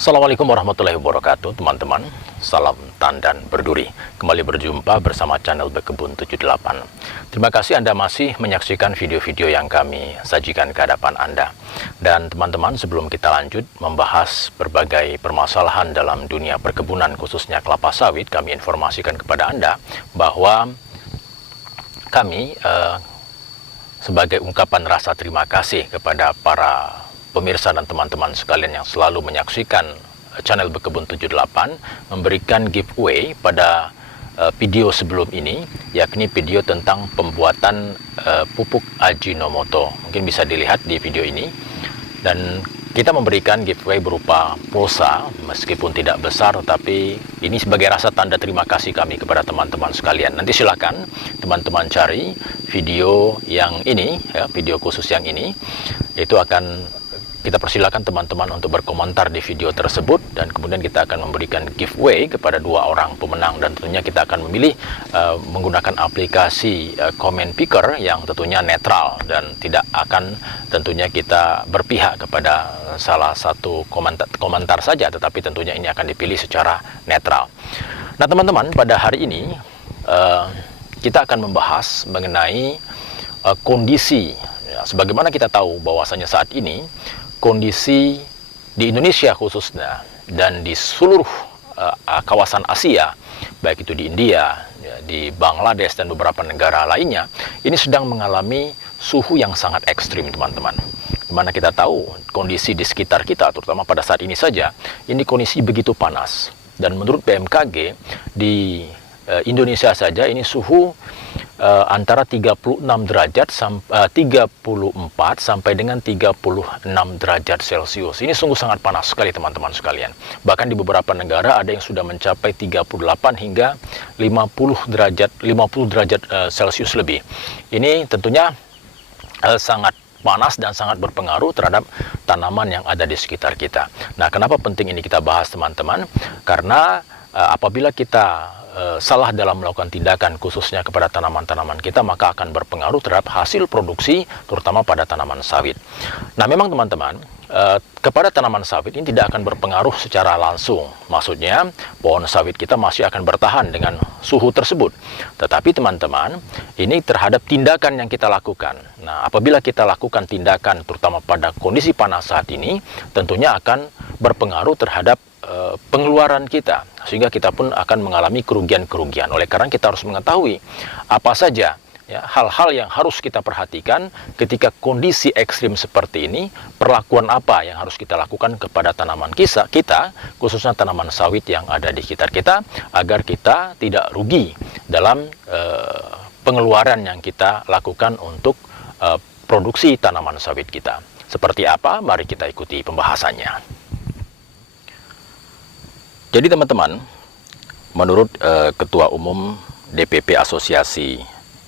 Assalamualaikum warahmatullahi wabarakatuh teman-teman. Salam tandan berduri. Kembali berjumpa bersama channel Bekebun 78. Terima kasih Anda masih menyaksikan video-video yang kami sajikan ke hadapan Anda. Dan teman-teman, sebelum kita lanjut membahas berbagai permasalahan dalam dunia perkebunan khususnya kelapa sawit, kami informasikan kepada Anda bahwa kami sebagai ungkapan rasa terima kasih kepada para pemirsa dan teman-teman sekalian yang selalu menyaksikan channel Bekebun 78, memberikan giveaway pada video sebelum ini, yakni video tentang pembuatan pupuk Ajinomoto. Mungkin bisa dilihat di video ini. Dan kita memberikan giveaway berupa pulsa, meskipun tidak besar, tetapi ini sebagai rasa tanda terima kasih kami kepada teman-teman sekalian. Nanti silakan teman-teman cari video yang ini, ya, video khusus yang ini, itu akan kita persilakan teman-teman untuk berkomentar di video tersebut, dan kemudian kita akan memberikan giveaway kepada 2 orang pemenang, dan tentunya kita akan memilih menggunakan aplikasi comment picker yang tentunya netral dan tidak akan tentunya kita berpihak kepada salah satu komentar saja, tetapi tentunya ini akan dipilih secara netral. Nah teman-teman, pada hari ini kita akan membahas mengenai kondisi, ya, sebagaimana kita tahu bahwasanya saat ini kondisi di Indonesia khususnya dan di seluruh kawasan Asia, baik itu di India, ya, di Bangladesh dan beberapa negara lainnya, ini sedang mengalami suhu yang sangat ekstrim teman-teman. Dimana kita tahu kondisi di sekitar kita, terutama pada saat ini saja, ini kondisi begitu panas. Dan menurut BMKG di Indonesia saja ini suhu antara 36 derajat 34 sampai dengan 36 derajat Celcius. Ini sungguh sangat panas sekali teman-teman sekalian. Bahkan di beberapa negara ada yang sudah mencapai 38 hingga 50 derajat Celcius lebih. Ini tentunya sangat panas dan sangat berpengaruh terhadap tanaman yang ada di sekitar kita. Nah, kenapa penting ini kita bahas teman-teman? Karena apabila kita salah dalam melakukan tindakan khususnya kepada tanaman-tanaman kita, maka akan berpengaruh terhadap hasil produksi, terutama pada tanaman sawit. Nah memang teman-teman, kepada tanaman sawit ini tidak akan berpengaruh secara langsung. Maksudnya pohon sawit kita masih akan bertahan dengan suhu tersebut. Tetapi teman-teman, ini terhadap tindakan yang kita lakukan. Nah apabila kita lakukan tindakan terutama pada kondisi panas saat ini, tentunya akan berpengaruh terhadap pengeluaran kita, sehingga kita pun akan mengalami kerugian-kerugian. Oleh karena kita harus mengetahui apa saja, ya, hal-hal yang harus kita perhatikan ketika kondisi ekstrim seperti ini, perlakuan apa yang harus kita lakukan kepada tanaman kita, khususnya tanaman sawit yang ada di sekitar kita, agar kita tidak rugi dalam pengeluaran yang kita lakukan untuk produksi tanaman sawit kita. Seperti apa? Mari kita ikuti pembahasannya. Jadi teman-teman, menurut Ketua Umum DPP Asosiasi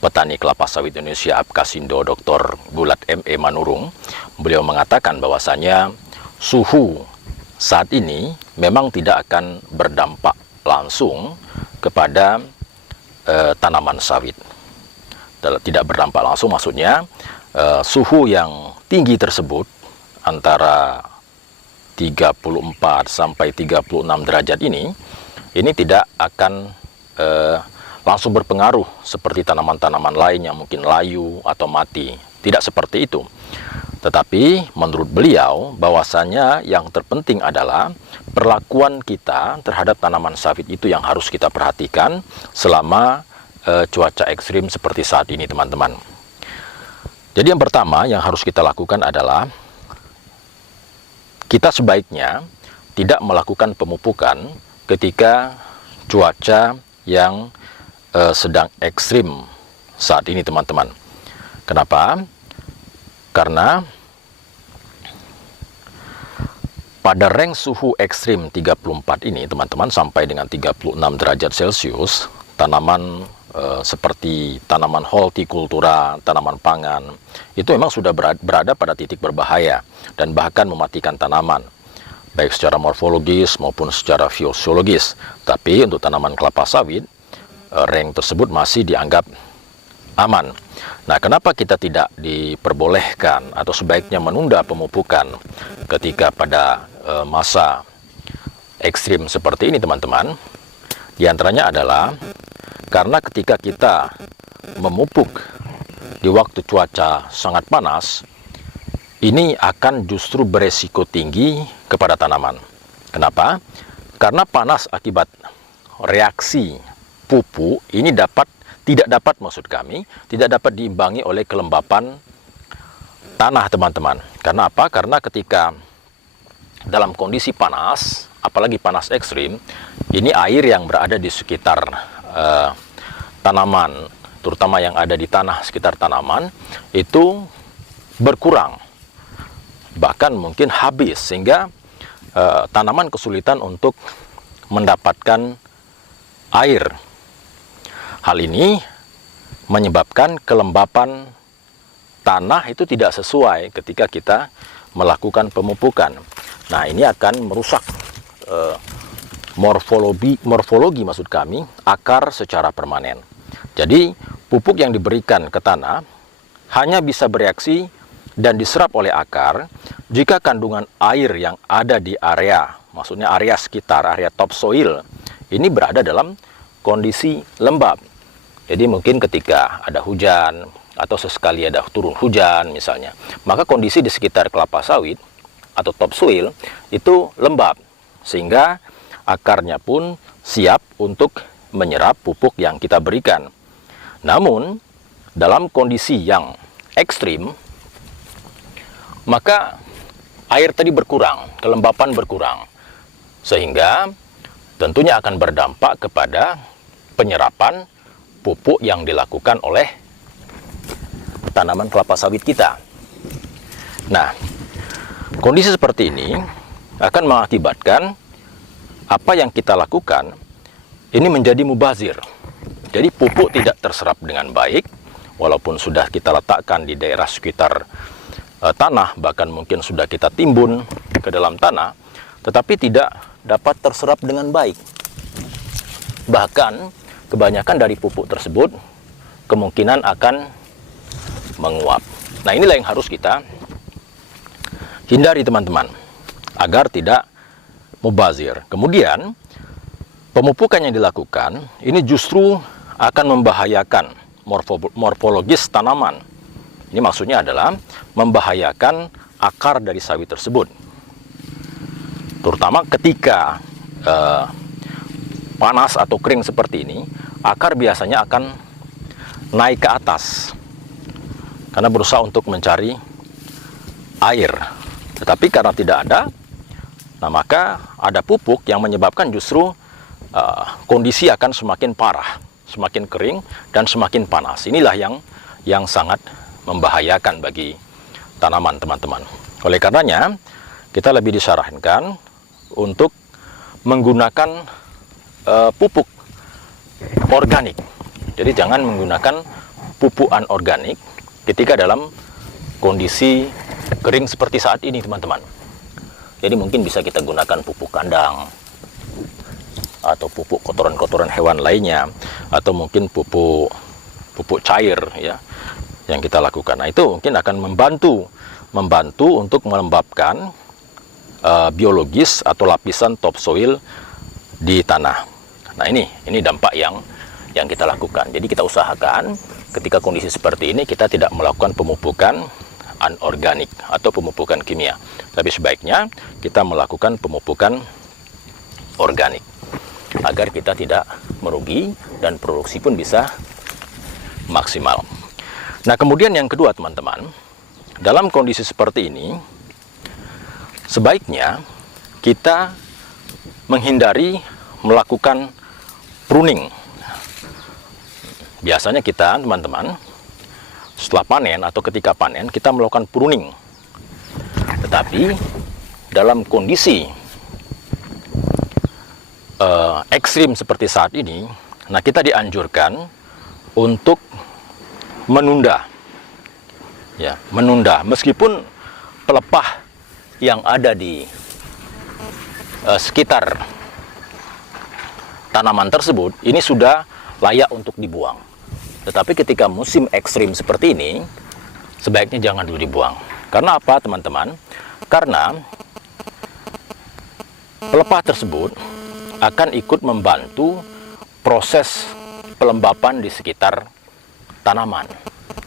Petani Kelapa Sawit Indonesia Apkasindo Dr. Gulat M.E. Manurung, beliau mengatakan bahwasanya suhu saat ini memang tidak akan berdampak langsung kepada tanaman sawit. Tidak berdampak langsung maksudnya suhu yang tinggi tersebut antara 34 sampai 36 derajat ini tidak akan langsung berpengaruh seperti tanaman-tanaman lain yang mungkin layu atau mati. Tidak seperti itu. Tetapi menurut beliau bahwasanya yang terpenting adalah perlakuan kita terhadap tanaman sawit itu yang harus kita perhatikan selama cuaca ekstrim seperti saat ini teman-teman. Jadi yang pertama yang harus kita lakukan adalah kita sebaiknya tidak melakukan pemupukan ketika cuaca yang sedang ekstrim saat ini teman-teman. Kenapa? Karena pada range suhu ekstrim 34 ini teman-teman sampai dengan 36 derajat Celcius, tanaman seperti tanaman hortikultura, tanaman pangan, itu memang sudah berada pada titik berbahaya dan bahkan mematikan tanaman, baik secara morfologis maupun secara fisiologis. Tapi untuk tanaman kelapa sawit, rank tersebut masih dianggap aman. Nah, kenapa kita tidak diperbolehkan atau sebaiknya menunda pemupukan ketika pada masa ekstrim seperti ini teman-teman, di antaranya adalah karena ketika kita memupuk di waktu cuaca sangat panas, ini akan justru beresiko tinggi kepada tanaman. Kenapa? Karena panas akibat reaksi pupuk ini tidak dapat diimbangi oleh kelembapan tanah teman-teman. Karena apa? Karena ketika dalam kondisi panas, apalagi panas ekstrim, ini air yang berada di sekitar tanaman, terutama yang ada di tanah sekitar tanaman, itu berkurang, bahkan mungkin habis, sehingga tanaman kesulitan untuk mendapatkan air. Hal ini menyebabkan kelembapan tanah itu tidak sesuai ketika kita melakukan pemupukan. Nah, ini akan merusak morfologi maksud kami, akar secara permanen. Jadi, pupuk yang diberikan ke tanah hanya bisa bereaksi dan diserap oleh akar jika kandungan air yang ada di area, maksudnya area sekitar, area topsoil, ini berada dalam kondisi lembab. Jadi mungkin ketika ada hujan, atau sesekali ada turun hujan misalnya, maka kondisi di sekitar kelapa sawit atau topsoil itu lembab, sehingga akarnya pun siap untuk menyerap pupuk yang kita berikan. Namun, dalam kondisi yang ekstrim, maka air tadi berkurang, kelembapan berkurang, sehingga tentunya akan berdampak kepada penyerapan pupuk yang dilakukan oleh tanaman kelapa sawit kita. Nah, kondisi seperti ini akan mengakibatkan apa yang kita lakukan ini menjadi mubazir. Jadi pupuk tidak terserap dengan baik, walaupun sudah kita letakkan di daerah sekitar tanah, bahkan mungkin sudah kita timbun ke dalam tanah, tetapi tidak dapat terserap dengan baik. Bahkan kebanyakan dari pupuk tersebut kemungkinan akan menguap. Nah, inilah yang harus kita hindari teman-teman, agar tidak mubazir. Kemudian pemupukan yang dilakukan ini justru akan membahayakan morfologis tanaman. Ini maksudnya adalah membahayakan akar dari sawit tersebut, terutama ketika panas atau kering seperti ini. Akar biasanya akan naik ke atas karena berusaha untuk mencari air, tetapi karena tidak ada, nah maka ada pupuk yang menyebabkan justru kondisi akan semakin parah, semakin kering dan semakin panas. Inilah yang sangat membahayakan bagi tanaman teman-teman. Oleh karenanya kita lebih disarankan untuk menggunakan pupuk organik. Jadi jangan menggunakan pupuk anorganik ketika dalam kondisi kering seperti saat ini teman-teman. Jadi mungkin bisa kita gunakan pupuk kandang, atau pupuk kotoran-kotoran hewan lainnya, atau mungkin pupuk cair ya yang kita lakukan. Nah, itu mungkin akan membantu untuk melembabkan biologis atau lapisan topsoil di tanah. Nah, ini dampak yang kita lakukan. Jadi kita usahakan ketika kondisi seperti ini kita tidak melakukan pemupukan anorganik atau pemupukan kimia, tapi sebaiknya kita melakukan pemupukan organik agar kita tidak merugi dan produksi pun bisa maksimal. Nah, kemudian yang kedua teman-teman, dalam kondisi seperti ini sebaiknya kita menghindari melakukan pruning. Biasanya kita teman-teman setelah panen atau ketika panen kita melakukan pruning, tetapi dalam kondisi ekstrim seperti saat ini, nah kita dianjurkan untuk menunda meskipun pelepah yang ada di sekitar tanaman tersebut ini sudah layak untuk dibuang. Tetapi ketika musim ekstrim seperti ini, sebaiknya jangan dulu dibuang. Karena apa teman-teman? Karena pelepah tersebut akan ikut membantu proses pelembapan di sekitar tanaman.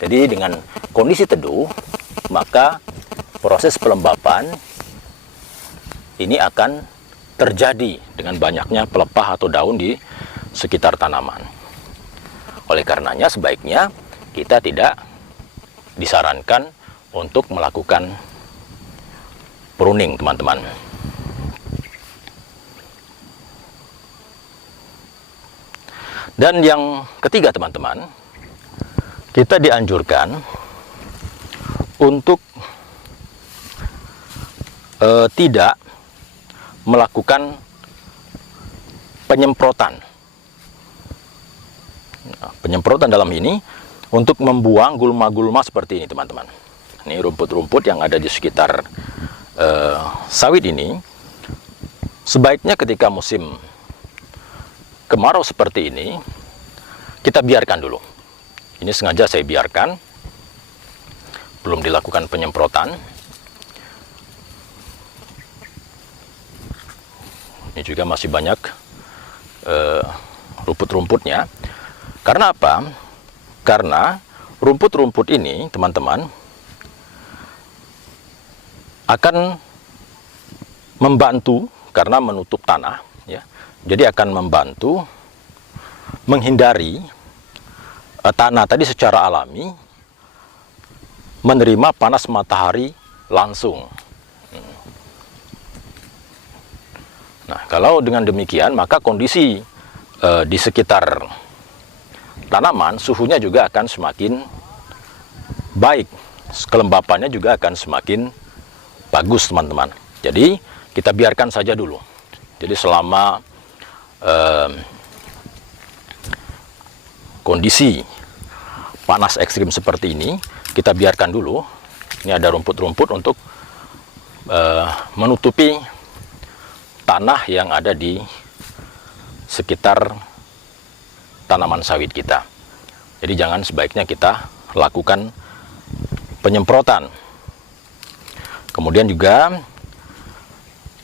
Jadi dengan kondisi teduh, maka proses pelembapan ini akan terjadi dengan banyaknya pelepah atau daun di sekitar tanaman. Oleh karenanya sebaiknya kita tidak disarankan untuk melakukan pruning, teman-teman. Dan yang ketiga, teman-teman, kita dianjurkan untuk tidak melakukan penyemprotan. Nah, penyemprotan dalam ini untuk membuang gulma-gulma seperti ini, teman-teman. Ini rumput-rumput yang ada di sekitar sawit ini, sebaiknya ketika musim kemarau seperti ini, kita biarkan dulu. Ini sengaja saya biarkan, belum dilakukan penyemprotan. Ini juga masih banyak rumput-rumputnya. Karena apa? Karena rumput-rumput ini, teman-teman, akan membantu karena menutup tanah, ya. Jadi akan membantu menghindari tanah tadi secara alami menerima panas matahari langsung. Nah, kalau dengan demikian, maka kondisi di sekitar tanaman suhunya juga akan semakin baik, kelembapannya juga akan semakin bagus, teman-teman. Jadi kita biarkan saja dulu. Jadi selama kondisi panas ekstrim seperti ini, kita biarkan dulu. Ini ada rumput-rumput untuk menutupi tanah yang ada di sekitar tanaman sawit kita. Jadi jangan, sebaiknya kita lakukan penyemprotan. Kemudian juga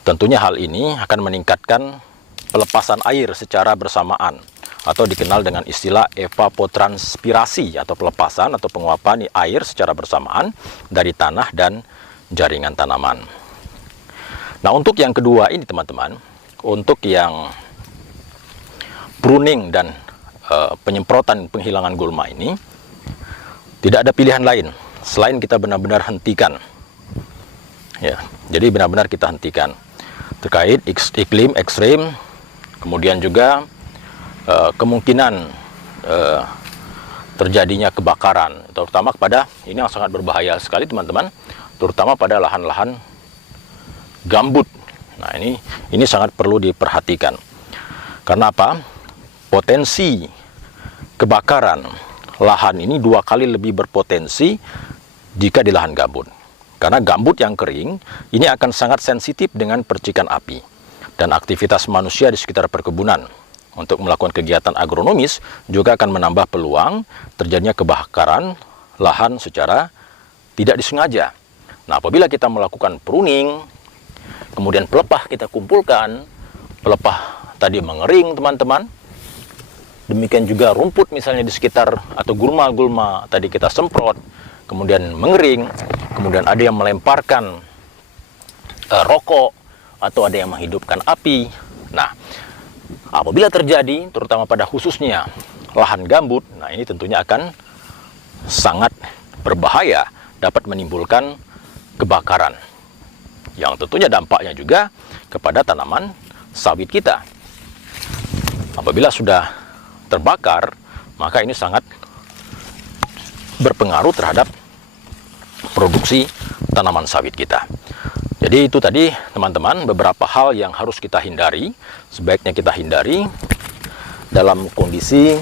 tentunya hal ini akan meningkatkan pelepasan air secara bersamaan, atau dikenal dengan istilah evapotranspirasi, atau pelepasan atau penguapan air secara bersamaan dari tanah dan jaringan tanaman. Nah, untuk yang kedua ini, teman-teman, untuk yang pruning dan penyemprotan penghilangan gulma ini, tidak ada pilihan lain selain kita benar-benar hentikan. Ya, jadi benar-benar kita hentikan terkait iklim ekstrim, kemudian juga kemungkinan terjadinya kebakaran, terutama pada ini yang sangat berbahaya sekali, teman-teman, terutama pada lahan-lahan gambut. Nah, ini sangat perlu diperhatikan. Karena apa? Potensi kebakaran lahan ini 2 kali lebih berpotensi jika di lahan gambut. Karena gambut yang kering ini akan sangat sensitif dengan percikan api dan aktivitas manusia di sekitar perkebunan. Untuk melakukan kegiatan agronomis juga akan menambah peluang terjadinya kebakaran lahan secara tidak disengaja. Nah, apabila kita melakukan pruning, kemudian pelepah kita kumpulkan, pelepah tadi mengering, teman-teman. Demikian juga rumput misalnya di sekitar atau gulma-gulma tadi kita semprot, kemudian mengering, kemudian ada yang melemparkan rokok atau ada yang menghidupkan api. Nah, apabila terjadi, terutama pada khususnya lahan gambut, nah ini tentunya akan sangat berbahaya, dapat menimbulkan kebakaran, yang tentunya dampaknya juga kepada tanaman sawit kita. Apabila sudah terbakar, maka ini sangat berpengaruh terhadap produksi tanaman sawit kita. Jadi itu tadi, teman-teman, beberapa hal yang harus kita hindari, sebaiknya kita hindari dalam kondisi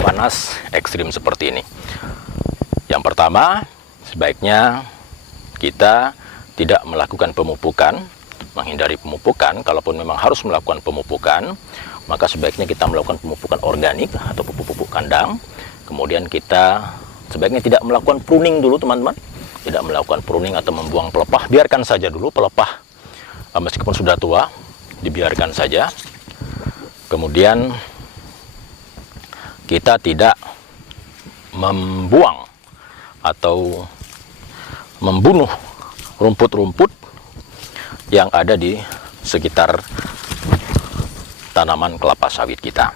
panas ekstrim seperti ini. Yang pertama, sebaiknya kita tidak melakukan pemupukan, menghindari pemupukan. Kalaupun memang harus melakukan pemupukan, maka sebaiknya kita melakukan pemupukan organik atau pupuk-pupuk kandang. Kemudian kita sebaiknya tidak melakukan pruning dulu, teman-teman. Tidak melakukan pruning atau membuang pelepah, biarkan saja dulu pelepah meskipun sudah tua, dibiarkan saja. Kemudian kita tidak membuang atau membunuh rumput-rumput yang ada di sekitar tanaman kelapa sawit kita.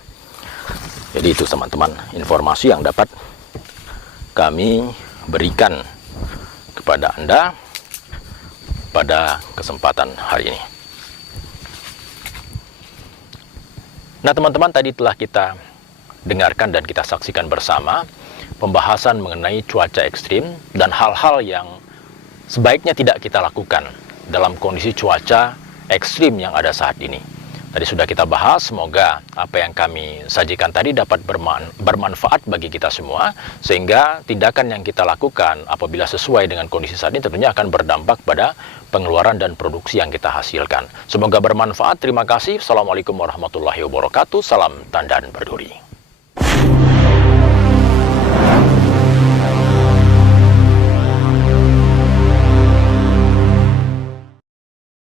Jadi itu teman-teman informasi yang dapat kami berikan kepada Anda pada kesempatan hari ini. Nah teman-teman, tadi telah kita dengarkan dan kita saksikan bersama pembahasan mengenai cuaca ekstrim dan hal-hal yang sebaiknya tidak kita lakukan dalam kondisi cuaca ekstrim yang ada saat ini. Tadi sudah kita bahas, semoga apa yang kami sajikan tadi dapat bermanfaat bagi kita semua, sehingga tindakan yang kita lakukan apabila sesuai dengan kondisi saat ini tentunya akan berdampak pada pengeluaran dan produksi yang kita hasilkan. Semoga bermanfaat. Terima kasih. Assalamualaikum warahmatullahi wabarakatuh. Salam Tandan Berduri.